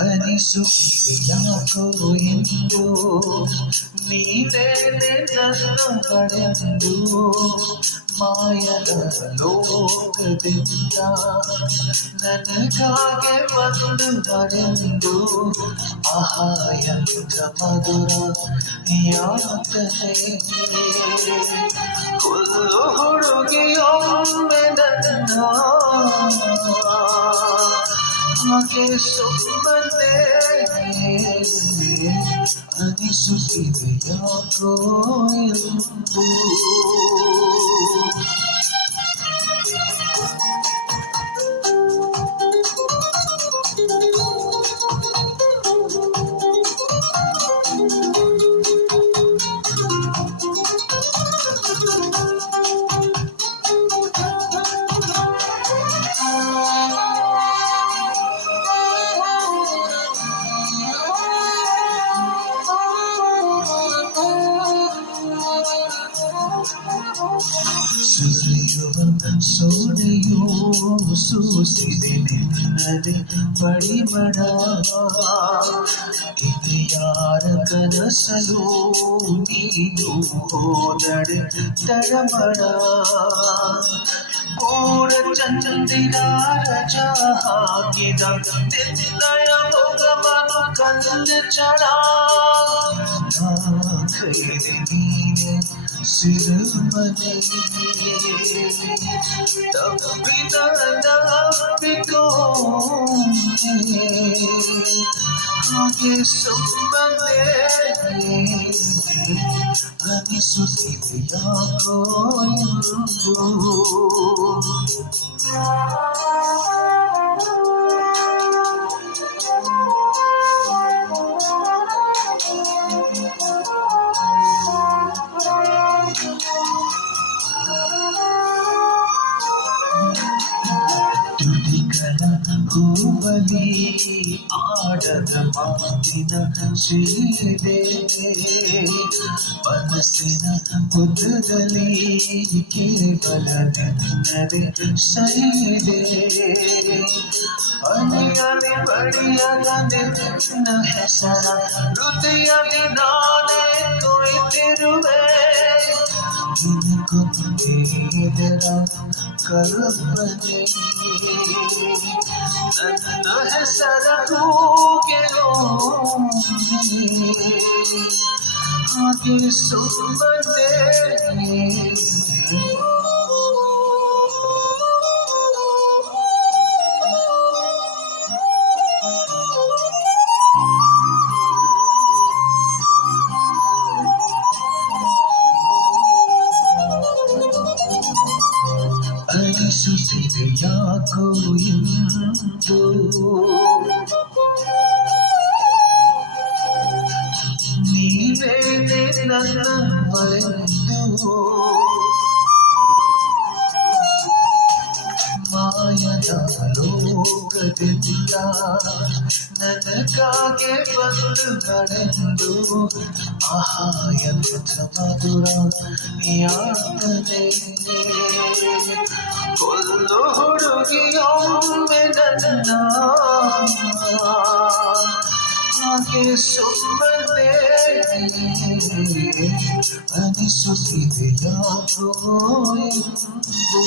ಅನಿಸುತ್ತಿದೆಯಾಕೋ ಎಂದು ನೀನೇನೆ ನನ್ನ ಕಡೆಂದು ಮಾಯದ ಲೋಕದಿಂದ ನನಗಾಗೆ ಬಂದು ಬರೆಂದು ಆಹಾಯಂದ್ರ ಮಧುರ ಯಾತನೆ ಹುಲ್ಲು ಹುಡುಗಿಯೊಮ್ಮೆ ನನ್ನ ಹಾಗೆ ಸುಮ್ಮನೆ ಅನಿಸುತ್ತಿದೆಯಾಕೋ ಎಂದು ಸುರಿಯುವ ಸೋನೆಯೂ ಸೂಸಿದೆ ನಿನ್ನದೆ ಪರಿಮಳ ಇದು ಯಾರ ಕನಸಲು ನೀನು ಹೋದಡೆ ತಡಮಡ ಪೂರ ಚಂದಿರಾರ ಹಾಕಿದ ನಿನ್ನಯ ಮೊಗವನ್ನು ಕಂದು ಚಡ ಕೈದೆ ನೀನೆ ಸಿರುಮನೆ ತಪ್ಪಿದ ತಪ್ಪಿಕೋ ಹಾಗೆ ಸುಮ್ಮನೆ ಅನಿಸುತ್ತಿದೆಯಾಕೋ ಎಂದು ತುಟಿಗಳ ಹೂವಲಿ ಆಡದ ಮಾತಿನ ಶೀಲೆ ಮನಸ್ಸಿನ ಮುದ್ದದಲ್ಲಿ ಕೇವಲ ನಿನ್ನದೆ ಶೈಲೆ ಅನಿಯಲಿ ಬಡಿಯದ ನಿನ್ನ ಹೆಸರ ಹೃದಯದಿ ನಾನೇ ಕೊಯ್ತಿರುವೆ ನಿನಗೊತ್ತಿದರ ಕಲ್ಪನೆ ನನ್ನ ಹೆಸರ ಕೂಗೆಯೋ ಹಾಗೆ ಸುಮ್ಮನೆ ಅನಿಸುತ್ತಿದೆಯಾಕೋ ಎಂದು ನೀನೇನೆ ನನ್ನ ಮರೆತು ಮಾಯದ ಲೋಕದಿಂದ ನನಗಾಗೆ ಬಂದು ನಡೆದು ಆಹಾಯಂದ್ರ ಮಧುರ ಯಾತನೆ ಹುಲ್ಲು ಹುಡುಗಿಯೊಮ್ಮೆ ನನ್ನ ಹಾಗೆ ಸುಮ್ಮನೆ ಅನಿಸುತ್ತಿದೆಯಾಕೋ ಎಂದು